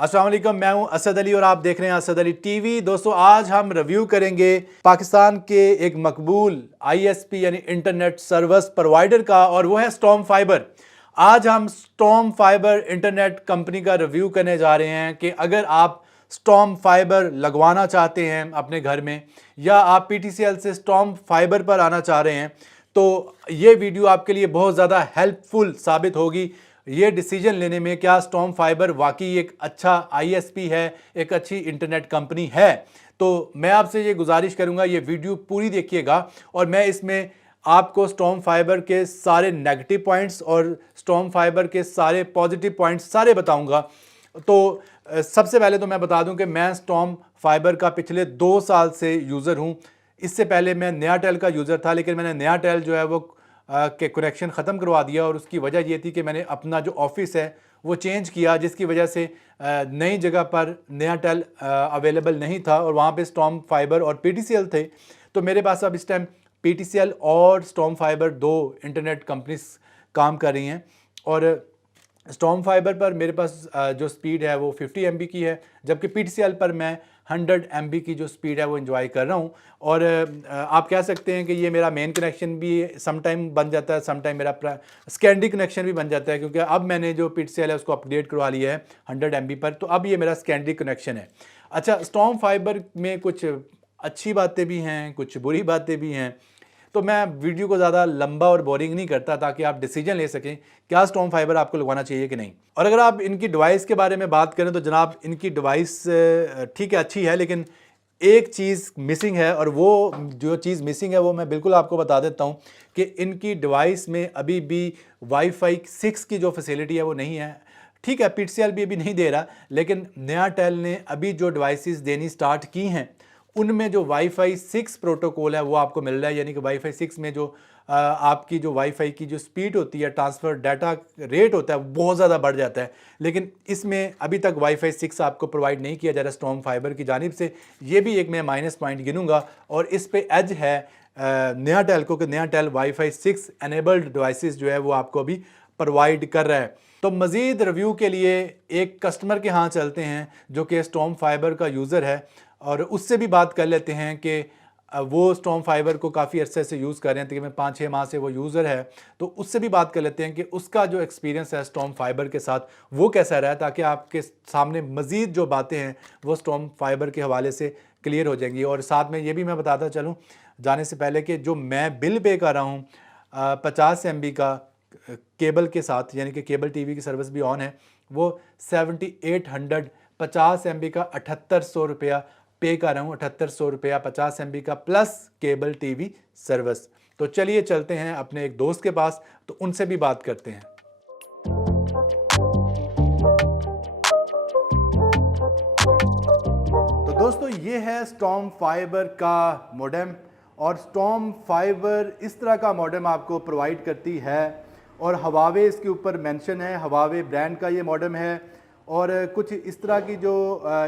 अस्सलाम वालेकुम, मैं हूं असद अली और आप देख रहे हैं असद अली टीवी। दोस्तों, आज हम रिव्यू करेंगे पाकिस्तान के एक मकबूल आईएसपी यानी इंटरनेट सर्विस प्रोवाइडर का, और वो है स्टॉर्म फाइबर। आज हम स्टॉर्म फाइबर इंटरनेट कंपनी का रिव्यू करने जा रहे हैं कि अगर आप स्टॉर्म फाइबर लगवाना चाहते हैं अपने घर में, या आप पीटीसीएल से स्टॉर्म फाइबर पर आना चाह रहे हैं, तो ये वीडियो आपके लिए बहुत ज़्यादा हेल्पफुल साबित होगी ये डिसीजन लेने में। क्या स्टॉर्म फाइबर वाकई एक अच्छा आईएसपी है, एक अच्छी इंटरनेट कंपनी है? तो मैं आपसे ये गुजारिश करूंगा, ये वीडियो पूरी देखिएगा और मैं इसमें आपको स्टॉर्म फाइबर के सारे नेगेटिव पॉइंट्स और स्टॉर्म फाइबर के सारे पॉजिटिव पॉइंट्स सारे बताऊंगा। तो सबसे पहले तो मैं बता दूं कि मैं स्टॉर्म फाइबर का पिछले 2 साल से यूज़र हूं। इससे पहले मैं नया टेल का यूज़र था, लेकिन मैंने नया टेल जो है वो के कनेक्शन ख़त्म करवा दिया, और उसकी वजह ये थी कि मैंने अपना जो ऑफिस है वो चेंज किया, जिसकी वजह से नई जगह पर नया टेल अवेलेबल नहीं था और वहाँ पे स्टॉर्म फाइबर और पीटीसीएल थे। तो मेरे पास अब इस टाइम पीटीसीएल और स्टॉर्म फाइबर 2 इंटरनेट कंपनीज काम कर रही हैं। और स्टॉर्म फाइबर पर मेरे पास जो स्पीड है वो 50 MB की है, जबकि पीटीसीएल पर मैं 100 MB की जो स्पीड है वो एंजॉय कर रहा हूँ। और आप कह सकते हैं कि ये मेरा मेन कनेक्शन भी सम टाइम बन जाता है, सम टाइम मेरा सेकेंडरी कनेक्शन भी बन जाता है, क्योंकि अब मैंने जो पीटीसीएल है उसको अपडेट करवा लिया है 100 MB पर, तो अब ये मेरा सेकेंडरी कनेक्शन है। अच्छा, स्टॉर्म फाइबर में कुछ अच्छी बातें भी हैं, कुछ बुरी बातें भी हैं, तो मैं वीडियो को ज़्यादा लंबा और बोरिंग नहीं करता, ताकि आप डिसीजन ले सकें क्या स्टॉर्म फाइबर आपको लगवाना चाहिए कि नहीं। और अगर आप इनकी डिवाइस के बारे में बात करें तो जनाब, इनकी डिवाइस ठीक है, अच्छी है, लेकिन एक चीज़ मिसिंग है, और वो जो चीज़ मिसिंग है वो मैं बिल्कुल आपको बता देता हूँ कि इनकी डिवाइस में अभी भी वाईफाई 6 की जो फैसिलिटी है वो नहीं है। ठीक है, पीटीसीएल भी अभी नहीं दे रहा, लेकिन नया टेल ने अभी जो डिवाइसेस देनी स्टार्ट की हैं उनमें जो वाईफाई 6 प्रोटोकॉल है वो आपको मिल रहा है। यानी कि वाईफाई 6 में जो आपकी जो वाईफाई की जो स्पीड होती है, ट्रांसफ़र डाटा रेट होता है, बहुत ज़्यादा बढ़ जाता है। लेकिन इसमें अभी तक वाईफाई 6 आपको प्रोवाइड नहीं किया जा रहा स्टॉर्म फाइबर की जानिब से। ये भी एक मैं माइनस पॉइंट गिनूंगा, और इस पे एज है नया टेल को कि नया टेल वाईफाई 6 एनेबल्ड डिवाइसेस जो है वो आपको अभी प्रोवाइड कर रहा है। तो मज़ीद रिव्यू के लिए एक कस्टमर के यहाँ चलते हैं जो कि स्टॉर्म फाइबर का यूज़र है, और उससे भी बात कर लेते हैं कि वो स्टॉर्म फाइबर को काफ़ी अरसे से यूज़ कर रहे हैं, तकरीबन 5-6 माह से वो यूज़र है। तो उससे भी बात कर लेते हैं कि उसका जो एक्सपीरियंस है स्टॉर्म फाइबर के साथ वो कैसा रहा है, ताकि आपके सामने मज़ीद जो बातें हैं वो स्टॉर्म फाइबर के हवाले से क्लियर हो जाएंगी। और साथ में ये भी मैं बताता चलूँ जाने से पहले कि जो मैं बिल पे कर रहा हूँ 50 MB का केबल के साथ, यानी कि केबल टीवी की सर्विस भी ऑन है, वो 7800 50 MB का 7800 रुपया पे कर रहा हूँ। 7800 रुपया 50 MB का प्लस केबल टीवी सर्विस। तो चलिए चलते हैं अपने एक दोस्त के पास, तो उनसे भी बात करते हैं। तो दोस्तों, ये है स्टॉर्म फाइबर का मॉडेम, और स्टॉर्म फाइबर इस तरह का मॉडेम आपको प्रोवाइड करती है, और हवावे इसके ऊपर मेंशन है, हवावे ब्रांड का ये मॉडेम है। और कुछ इस तरह की जो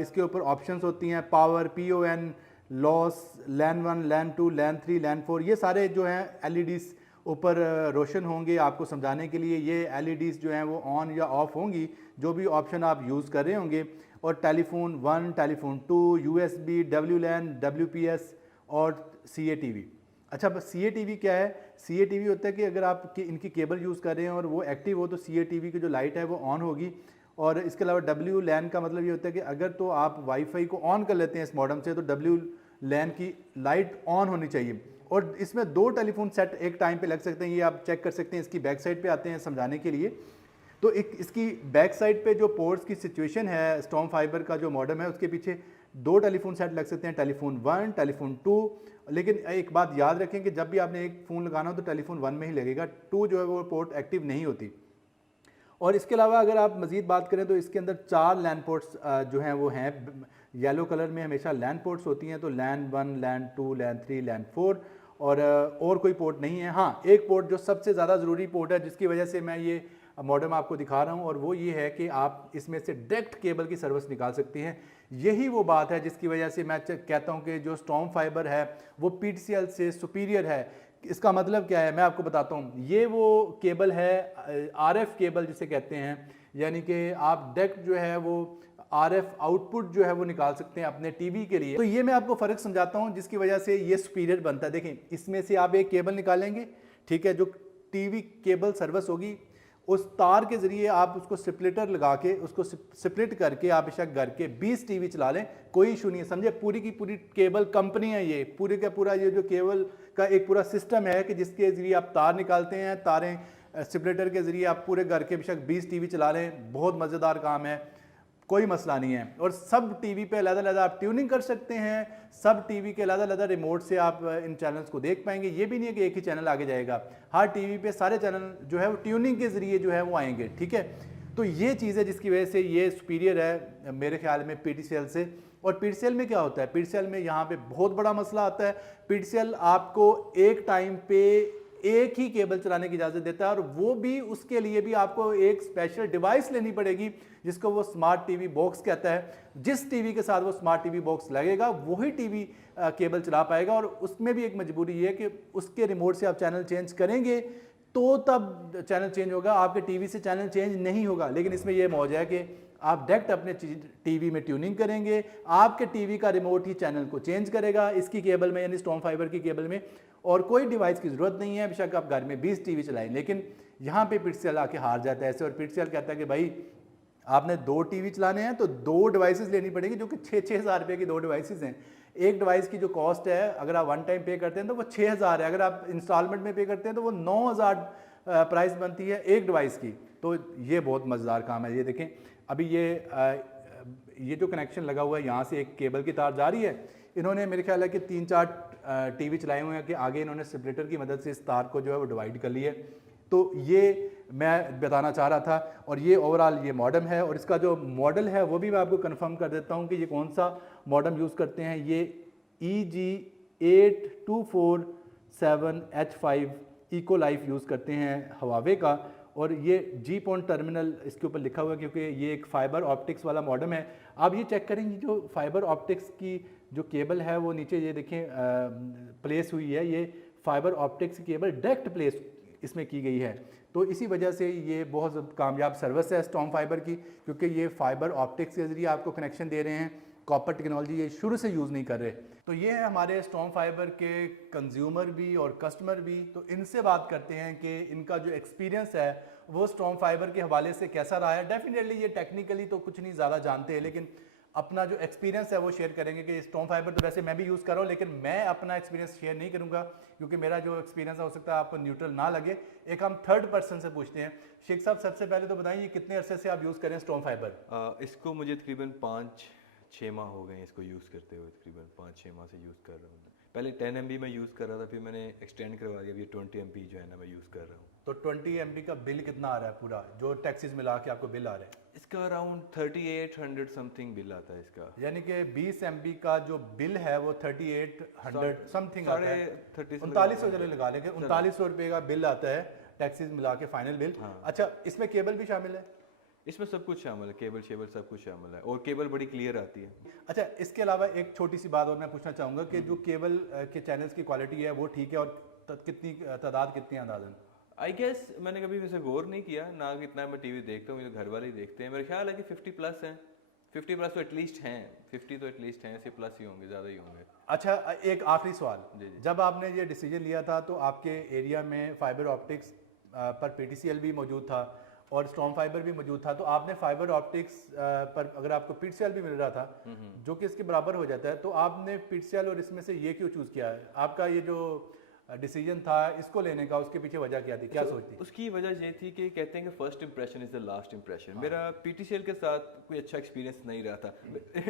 इसके ऊपर ऑप्शंस होती हैं, पावर, PON, लॉस, लैन 1, लैन 2, लैन 3, लैन 4, ये सारे जो हैं LEDs ऊपर रोशन होंगे आपको समझाने के लिए। ये LEDs जो हैं वो ऑन या ऑफ होंगी, जो भी ऑप्शन आप यूज़ कर रहे होंगे। और telephone 1, telephone 2, USB, WLAN, WPS और CATV। अच्छा, बस CATV क्या है? CATV होता है कि अगर आप इनकी केबल यूज़ कर रहे हैं और वो एक्टिव हो, तो CATV की जो लाइट है वो ऑन होगी। और इसके अलावा WLAN का मतलब ये होता है कि अगर तो आप वाईफाई को ऑन कर लेते हैं इस मॉडेम से, तो WLAN की लाइट ऑन होनी चाहिए। और इसमें 2 टेलीफोन सेट एक टाइम पे लग सकते हैं, ये आप चेक कर सकते हैं। इसकी बैक साइड पे आते हैं समझाने के लिए। तो एक इसकी बैक साइड पे जो पोर्ट्स की सिचुएशन है, स्टॉर्म फाइबर का जो मॉडेम है उसके पीछे 2 टेलीफोन सेट लग सकते हैं, टेलीफोन 1, टेलीफोन 2। लेकिन एक बात याद रखें कि जब भी आपने एक फ़ोन लगाना हो तो टेलीफोन 1 में ही लगेगा, 2 जो है वो पोर्ट एक्टिव नहीं होती। और इसके अलावा अगर आप मज़ीद बात करें तो इसके अंदर 4 लैन पोर्ट्स जो हैं वो हैं, येलो कलर में हमेशा लैन पोर्ट्स होती हैं, तो लैन 1, लैन 2, लैन 3, लैन 4, और कोई पोर्ट नहीं है। हाँ, एक पोर्ट जो सबसे ज़्यादा ज़रूरी पोर्ट है, जिसकी वजह से मैं ये मॉडेम आपको दिखा रहा हूँ, और वो ये है कि आप इसमें से डायरेक्ट केबल की सर्विस निकाल सकती हैं। यही वो बात है जिसकी वजह से मैं कहता हूँ कि जो स्टॉर्म फाइबर है वो पीटीसीएल से सुपीरियर है। इसका मतलब क्या है मैं आपको बताता हूँ। ये वो केबल है RF केबल जिसे कहते हैं, यानी कि आप डायरेक्ट जो है वो आरएफ आउटपुट जो है वो निकाल सकते हैं अपने टीवी के लिए। तो ये मैं आपको फ़र्क समझाता हूँ जिसकी वजह से ये सुपीरियर बनता है। देखें, इसमें से आप एक केबल निकालेंगे, ठीक है, जो टीवी केबल सर्विस होगी, उस तार के ज़रिए आप उसको स्प्लिटर लगा के उसको स्प्लिट करके आप बेशक घर के 20 टीवी चला लें, कोई इशू नहीं है। समझे, पूरी की पूरी केबल कंपनी है ये, पूरे का पूरा ये जो केबल का एक पूरा सिस्टम है कि जिसके ज़रिए आप तार निकालते हैं, तारें स्प्लिटर के ज़रिए आप पूरे घर के बेशक 20 टीवी चला लें। बहुत मज़ेदार काम है, कोई मसला नहीं है। और सब टीवी पे अलग-अलग आप ट्यूनिंग कर सकते हैं, सब टीवी के अलग-अलग रिमोट से आप इन चैनल्स को देख पाएंगे। ये भी नहीं है कि एक ही चैनल आगे जाएगा, हर टीवी पे सारे चैनल जो है वो ट्यूनिंग के ज़रिए जो है वो आएंगे, ठीक है। तो ये चीज़ है जिसकी वजह से ये सुपीरियर है मेरे ख्याल में पीटीसीएल से। और पीटीसीएल में क्या होता है, पीटीसीएल में यहाँ पे बहुत बड़ा मसला आता है। पीटीसीएल आपको एक टाइम पे एक ही केबल चलाने की इजाज़त देता है, और वो भी उसके लिए भी आपको एक स्पेशल डिवाइस लेनी पड़ेगी जिसको वो स्मार्ट टीवी बॉक्स कहता है। जिस टीवी के साथ वो स्मार्ट टीवी बॉक्स लगेगा वही टीवी केबल चला पाएगा। और उसमें भी एक मजबूरी ये है कि उसके रिमोट से आप चैनल चेंज करेंगे तो तब चैनल चेंज होगा, आपके टीवी से चैनल चेंज नहीं होगा। लेकिन इसमें यह मौज है कि आप डायरेक्ट अपने टीवी में ट्यूनिंग करेंगे, आपके टीवी का रिमोट ही चैनल को चेंज करेगा इसकी केबल में, यानी स्टॉर्म फाइबर की केबल में। और कोई डिवाइस की ज़रूरत नहीं है, बेशक आप घर में 20 टीवी चलाएं। लेकिन यहाँ पे पीटीसीएल आके हार जाता है ऐसे, और पीटीसीएल कहता है कि भाई आपने 2 टीवी चलाने हैं तो 2 डिवाइसेस लेनी पड़ेगी, जो कि 6-6 हज़ार रुपये की 2 डिवाइसेस हैं। एक डिवाइस की जो कॉस्ट है अगर आप वन टाइम पे करते हैं तो वो 6,000 है, अगर आप इंस्टॉलमेंट में पे करते हैं तो वो 9,000 प्राइस बनती है एक डिवाइस की। तो ये बहुत मज़ेदार काम है। ये देखें, अभी ये जो कनेक्शन लगा हुआ है, यहाँ से एक केबल की तार जा रही है। इन्होंने मेरे ख्याल है कि 3-4 टीवी चलाए हुए हैं कि आगे इन्होंने स्प्लिटर की मदद से इस तार को जो है वो डिवाइड कर लिया है। तो ये मैं बताना चाह रहा था। और ये ओवरऑल ये मॉडम है, और इसका जो मॉडल है वो भी मैं आपको कंफर्म कर देता हूँ कि ये कौन सा मॉडम यूज़ करते हैं। ये EG8247H5 इको लाइफ यूज़ करते हैं हवावे का, और ये G-PON टर्मिनल इसके ऊपर लिखा हुआ है क्योंकि ये एक फाइबर ऑप्टिक्स वाला मॉडम है। आप ये चेक करेंगे, जो फाइबर ऑप्टिक्स की जो केबल है वो नीचे ये देखें प्लेस हुई है, ये फाइबर ऑप्टिक्स की केबल डायरेक्ट प्लेस इसमें की गई है। तो इसी वजह से ये बहुत कामयाब सर्विस है स्टॉर्म फाइबर की, क्योंकि ये फाइबर ऑप्टिक्स के ज़रिए आपको कनेक्शन दे रहे हैं, कॉपर टेक्नोलॉजी ये शुरू से यूज़ नहीं कर रहे। तो ये है हमारे स्टॉर्म फाइबर के कंज्यूमर भी और कस्टमर भी। तो इनसे बात करते हैं कि इनका जो एक्सपीरियंस है वो स्टॉर्म फाइबर के हवाले से कैसा रहा है। डेफिनेटली ये टेक्निकली तो कुछ नहीं ज़्यादा जानते हैं, लेकिन अपना जो एक्सपीरियंस है वो शेयर करेंगे कि स्टॉर्म फाइबर तो वैसे मैं भी यूज़ कर रहा हूँ, लेकिन मैं अपना एक्सपीरियंस शेयर नहीं करूँगा क्योंकि मेरा जो एक्सपीरियंस हो सकता है आपको न्यूट्रल ना लगे। एक हम थर्ड पर्सन से पूछते हैं। शेख साहब, सबसे पहले तो बताइए कितने अरसे से आप यूज़ करें स्टॉर्म फाइबर? इसको मुझे तकरीबन 5-6 माह हो गए इसको यूज़ करते हुए, तकरीबन 5-6 माह से यूज़ कर रहा हूँ। पहले 10 MB में यूज़ कर रहा था, फिर मैंने एक्सटेंड करवा दिया, अभी 20 MB जो है ना मैं यूज़ कर रहा हूँ। तो 20 MB का बिल कितना आ रहा है पूरा, जो टैक्सेस मिला के आपको बिल आ रहा है? इसका अराउंड 3800 समथिंग बिल आता है इसका। यानी कि 20 MB का जो बिल है वो 3800 समथिंग आता है। 3900 चलो लगा लेंगे, 3900 रुपये का बिल आता है टैक्सेस मिला के, फाइनल बिल। हाँ। अच्छा, इसमें केबल भी शामिल है? इसमें सब कुछ शामिल है, केबल शेबल सब कुछ शामिल है, और केबल बड़ी क्लियर आती है। अच्छा, इसके अलावा एक छोटी सी बात और मैं पूछना चाहूँगा कि जो केबल के चैनल्स की क्वालिटी है वो ठीक है, और कितनी तादाद कितनी अंदाजन? आई गेस मैंने कभी वैसे गौर नहीं किया ना, कितना मैं टीवी देखता हूँ, घर वाले ही देखते हैं। मेरा ख्याल है कि 50+ हैं, 50+ तो एटलीस्ट हैं, 50 तो एटलीस्ट हैं, इससे प्लस ही होंगे, ज़्यादा ही होंगे। अच्छा, एक आखिरी सवाल। जी जी। जब आपने ये डिसीजन लिया था तो आपके एरिया में फाइबर ऑप्टिक्स पर पीटीसीएल भी मौजूद था और स्टॉर्म फाइबर भी मौजूद था, तो आपने फाइबर ऑप्टिक्स पर अगर आपको पीटीसीएल भी मिल रहा था जो कि इसके बराबर हो जाता है, तो आपने पीटीसीएल और इसमें से ये क्यों चूज़ किया है? आपका ये जो डिसीजन था इसको लेने का, उसके पीछे वजह क्या थी, क्या सोचती? उसकी वजह ये थी कि कहते हैं कि first impression is the last impression. मेरा पीटीसीएल के साथ कोई अच्छा एक्सपीरियंस नहीं रहा था।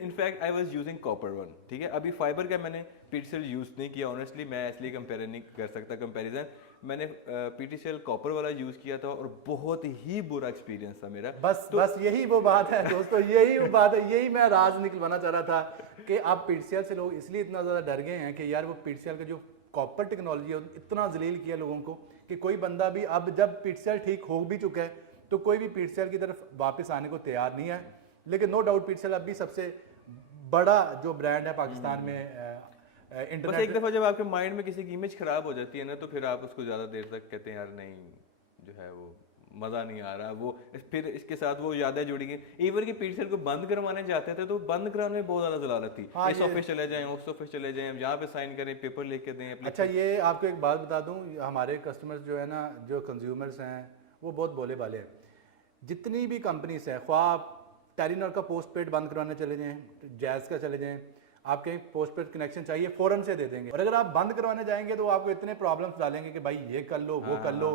In fact I was using copper one, ठीक है। अभी फाइबर का मैंने पीटीसीएल यूज़ नहीं किया ऑनेस्टली, मैं इसलिए कंपेयर नहीं कर सकता कंपैरिजन। मैंने पीटीसीएल कॉपर वाला यूज़ किया था और बहुत ही बुरा एक्सपीरियंस था मेरा। बस यही वो बात है दोस्तों, यही वो बात है, यही मैं राज निकलवाना चाह रहा था कि आप पीटीसीएल से लोग इसलिए इतना ज़्यादा डर गए हैं कि यार वो पीटीसीएल का जो कॉपर टेक्नोलॉजी है इतना जलील किया लोगों को कि कोई बंदा भी अब जब पीटीसीएल ठीक हो भी चुका है तो कोई भी पीटीसीएल की तरफ वापस आने को तैयार नहीं है। लेकिन नो डाउट पीटीसीएल अब भी सबसे बड़ा जो ब्रांड है पाकिस्तान में इंटरनेट। बस एक दफ़ा जब आपके माइंड में किसी की इमेज खराब हो जाती है ना, तो फिर आप उसको ज़्यादा देर तक कहते हैं यार नहीं, जो है वो मज़ा नहीं आ रहा वो। फिर इसके साथ वो यादें जुड़ी गई। इवन कि पीटीसीएल को बंद करवाने जाते थे तो बंद कराने में बहुत ज़्यादा जलालत थी। हाँ, इस ऑफिस चले जाएं, उस ऑफिस चले जाएं, यहाँ पे साइन करें, पेपर लेके दें अपने। अच्छा, ये आपको एक बात बता दूं, हमारे कस्टमर्स जो है ना, जो कंज्यूमर्स हैं, वो बहुत भोले भाले हैं। जितनी भी कंपनीज है, ख्वाह आप टेलीनॉर का पोस्ट पेड बंद करवाने चले जाएं, जैज़ का चले जाएं, आपके पोस्ट पेड कनेक्शन चाहिए फ़ौरन से दे देंगे। और अगर आप बंद करवाने जाएंगे तो आपको इतने प्रॉब्लम्स डालेंगे कि भाई ये कर लो, वो कर लो।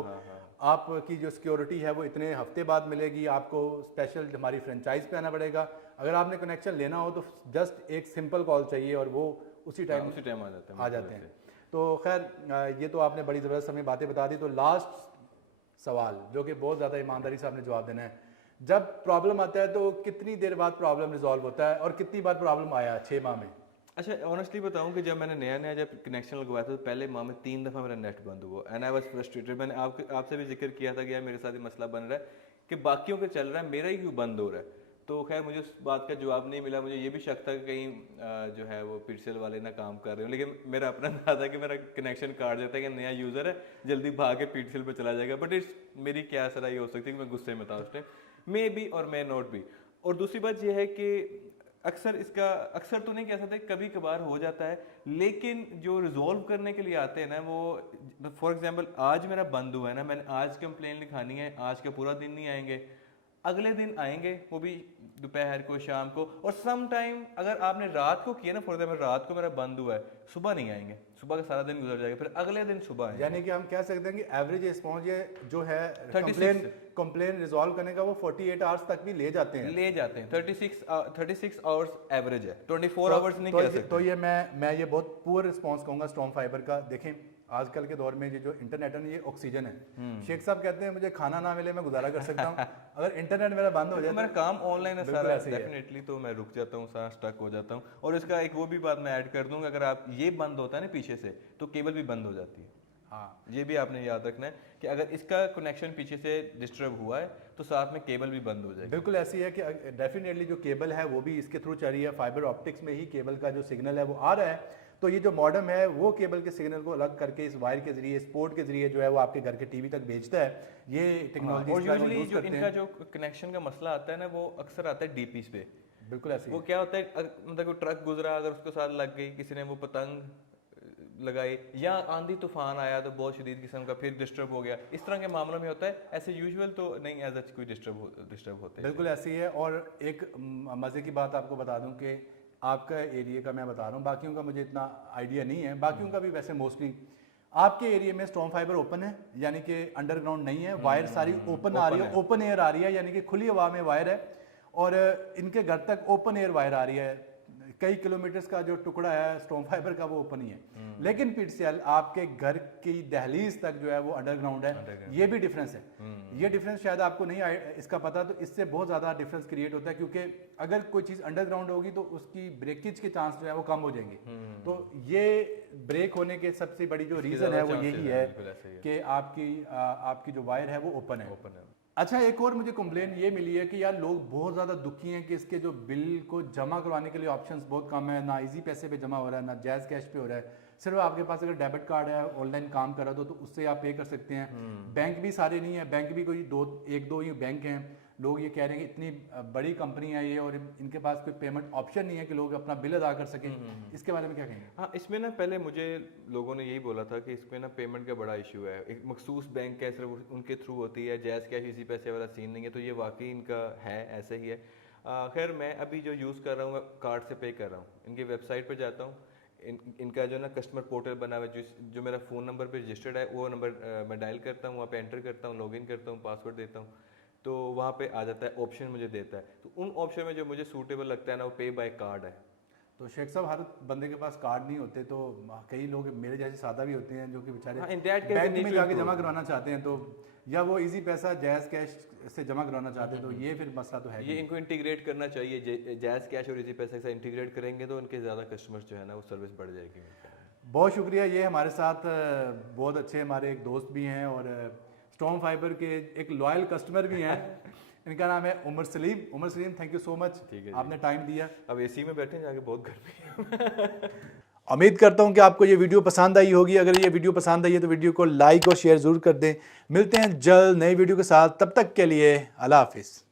आपकी जो सिक्योरिटी है वो इतने हफ्ते बाद मिलेगी, आपको स्पेशल हमारी फ्रेंचाइज पे आना पड़ेगा। अगर आपने कनेक्शन लेना हो तो जस्ट एक सिंपल कॉल चाहिए और वो उसी टाइम आ जाते हैं। तो खैर, ये तो आपने बड़ी ज़बरदस्त हमें बातें बता दी। तो लास्ट सवाल, जो कि बहुत ज़्यादा ईमानदारी से आपने जवाब देना है, जब प्रॉब्लम आता है तो कितनी देर बाद प्रॉब्लम रिजॉल्व होता है और कितनी बार प्रॉब्लम आया 6 माह में? अच्छा, ऑनेस्टली बताऊं कि जब मैंने नया जब कनेक्शन लगवाया था तो पहले माह में 3 दफ़ा मेरा नेट बंद हुआ एंड आई वाज फ्रस्ट्रेटेड। मैंने आपसे भी जिक्र किया था कि यार मेरे साथ ये मसला बन रहा है कि बाकियों के चल रहा है, मेरा ही क्यों बंद हो रहा है। तो खैर मुझे उस बात का जवाब नहीं मिला। मुझे ये भी शक था कि कहीं जो है वो पीटीसीएल वाले ना काम कर रहे हो, लेकिन मेरा अपना अंदाजा था कि मेरा कनेक्शन काट जाता है कि नया यूज़र है, जल्दी भाग के पीटीसीएल पे चला जाएगा। बट इट्स मेरी क्या सराही हो सकती है कि मैं गुस्से में था उस टाइम, मे बी और मे नॉट बी। और दूसरी बात यह है कि अक्सर तो नहीं कह सकते, कभी कभार हो जाता है, लेकिन जो रिजॉल्व करने के लिए आते हैं ना, वो फॉर एग्जांपल आज मेरा बंद हुआ है ना, मैंने आज कंप्लेन लिखानी है, आज का पूरा दिन नहीं आएंगे, अगले दिन आएंगे, वो भी दोपहर को, शाम को। और सम टाइम अगर आपने रात को किया ना, फॉर एग्जाम्पल रात को मेरा बंद हुआ है, सुबह नहीं आएंगे, सुबह का सारा दिन गुजर जाएगा, फिर अगले दिन सुबह आएंगे। यानी कि हम कह सकते हैं कि एवरेज रिस्पॉन्स ये जो है 36 कंप्लेन रिजॉल्व करने का, वो 48 आवर्स तक भी ले जाते हैं। 36 आवर्स एवरेज है, 24 आवर्स नहीं कह सकते। तो ये मैं ये बहुत पुअर रिस्पॉन्स कहूंगा स्टॉर्म फाइबर का। देखें, आजकल के दौर में ये जो इंटरनेट है ना, ये ऑक्सीजन है। शेख साहब कहते हैं मुझे खाना ना मिले मैं गुजारा कर सकता हूँ, अगर इंटरनेट मेरा बंद हो जाए मेरा काम ऑनलाइन है सारा, डेफिनेटली तो मैं रुक जाता हूँ, सारा स्टक हो जाता हूँ। और इसका एक वो भी बात मैं ऐड कर दूंगा, अगर आप ये बंद होता है ना पीछे से, तो केबल भी बंद हो जाती है। हाँ, ये भी आपने याद रखना है कि अगर इसका कनेक्शन पीछे से डिस्टर्ब हुआ है तो साथ में केबल भी बंद हो जाएगी। बिल्कुल ऐसी है कि डेफिनेटली जो केबल है वो भी इसके थ्रू चल रही है, फाइबर ऑप्टिक्स में ही केबल का जो सिग्नल है वो आ रहा है। तो ये जो मॉडेम है वो केबल के सिग्नल को अलग करके इस वायर के जरिए, इस पोर्ट के जरिए जो है वो आपके घर के टीवी तक भेजता है। ये टेक्नोलॉजी और यूजुअली जो इनका जो कनेक्शन का मसला आता है ना, वो अक्सर आता है डीपीस पे। बिल्कुल ऐसी वो क्या होता है, मतलब कोई ट्रक गुजरा, अगर उसके साथ लग गई, किसी ने वो पतंग लगाई, या आंधी तूफान आया तो बहुत शदीद किस्म का, फिर डिस्टर्ब हो गया, इस तरह के मामलों में होता है। ऐसे यूजुअल तो नहीं एज कोई डिस्टर्ब होते हैं। बिल्कुल ऐसी है। और एक मज़े की बात आपको बता दूं कि आपका एरिया का मैं बता रहा हूँ, बाकियों का मुझे इतना आइडिया नहीं है, बाकियों का भी वैसे मोस्टली आपके एरिया में स्टॉर्म फाइबर ओपन है, यानी कि अंडरग्राउंड नहीं है, वायर सारी ओपन आ रही है, ओपन एयर आ रही है, यानी कि खुली हवा में वायर है और इनके घर तक ओपन एयर वायर आ रही है। कई किलोमीटर्स का जो टुकड़ा है स्टॉर्म फाइबर का वो ओपन ही है। लेकिन पीटीसीएल आपके घर की दहलीज तक जो है वो अंडरग्राउंड है। ये भी डिफरेंस है। ये डिफरेंस शायद आपको नहीं इसका पता, तो इससे बहुत ज़्यादा डिफरेंस क्रिएट होता है, क्योंकि अगर कोई चीज़ अंडरग्राउंड होगी तो उसकी ब्रेकेज के चांस जो है वो कम हो जाएंगे। तो ये ब्रेक होने के सबसे बड़ी जो रीज़न है वो यही है कि आपकी जो वायर है वो ओपन है। अच्छा, एक और मुझे कंप्लेन ये मिली है कि यार लोग बहुत ज़्यादा दुखी हैं कि इसके जो बिल को जमा करवाने के लिए ऑप्शंस बहुत कम है, ना इजी पैसे पे जमा हो रहा है, ना जैज़ कैश पे हो रहा है। सिर्फ आपके पास अगर डेबिट कार्ड है, ऑनलाइन काम कर रहा हो तो उससे आप पे कर सकते हैं। बैंक भी सारे नहीं है, बैंक भी कोई एक दो ही बैंक हैं। लोग ये कह रहे हैं कि इतनी बड़ी कंपनी है ये और इनके पास कोई पेमेंट ऑप्शन नहीं है कि लोग अपना बिल अदा कर सकें। इसके बारे में क्या कहेंगे? हाँ, इसमें ना पहले मुझे लोगों ने यही बोला था कि इसमें ना पेमेंट का बड़ा इशू है, एक मखसूस बैंक है, सिर्फ उनके थ्रू होती है, जैज़ कैश इसी पैसे वाला सीन नहीं है। तो ये वाकई इनका है, ऐसे ही है। खैर मैं अभी जो यूज़ कर रहा हूँ कार्ड से पे कर रहा हूँ। इनकी वेबसाइट पर जाता हूँ, इनका जो ना कस्टमर पोर्टल बना हुआ है, जो मेरा फ़ोन नंबर पे रजिस्टर्ड है, वो नंबर मैं डायल करता हूँ, वहाँ पे एंटर करता हूँ, लॉगिन करता हूँ, पासवर्ड देता हूँ, तो वहाँ पे आ जाता है, ऑप्शन मुझे देता है। तो उन ऑप्शन में जो मुझे सूटेबल लगता है ना, वो पे बाय कार्ड है। तो शेख साहब, हर बंदे के पास कार्ड नहीं होते, तो कई लोग मेरे जैसे सादा भी होते हैं जो कि बेचारे बैंक में जाके जमा करवाना चाहते हैं, तो या वो इजी पैसा जैज़ कैश से जमा करवाना चाहते हैं, तो ये फिर मसला तो है। ये इनको इंटीग्रेट करना चाहिए, जैज़ कैश और इजी पैसा से इंटीग्रेट करेंगे तो उनके ज़्यादा कस्टमर्स जो है ना वो सर्विस बढ़ जाएगी। बहुत शुक्रिया। ये हमारे साथ बहुत अच्छे हमारे एक दोस्त भी हैं और स्टॉर्म फाइबर के एक लॉयल कस्टमर भी हैं। इनका नाम है Umar Salim. Umar Salim, thank you so much, आपने टाइम दिया। अब एसी में बैठे जाके बहुत गर्मी है। उम्मीद करता हूं कि आपको ये वीडियो पसंद आई होगी। अगर ये वीडियो पसंद आई है तो वीडियो को लाइक और शेयर ज़रूर कर दें। मिलते हैं जल्द नई वीडियो के साथ, तब तक के लिए अल्लाह हाफिज़।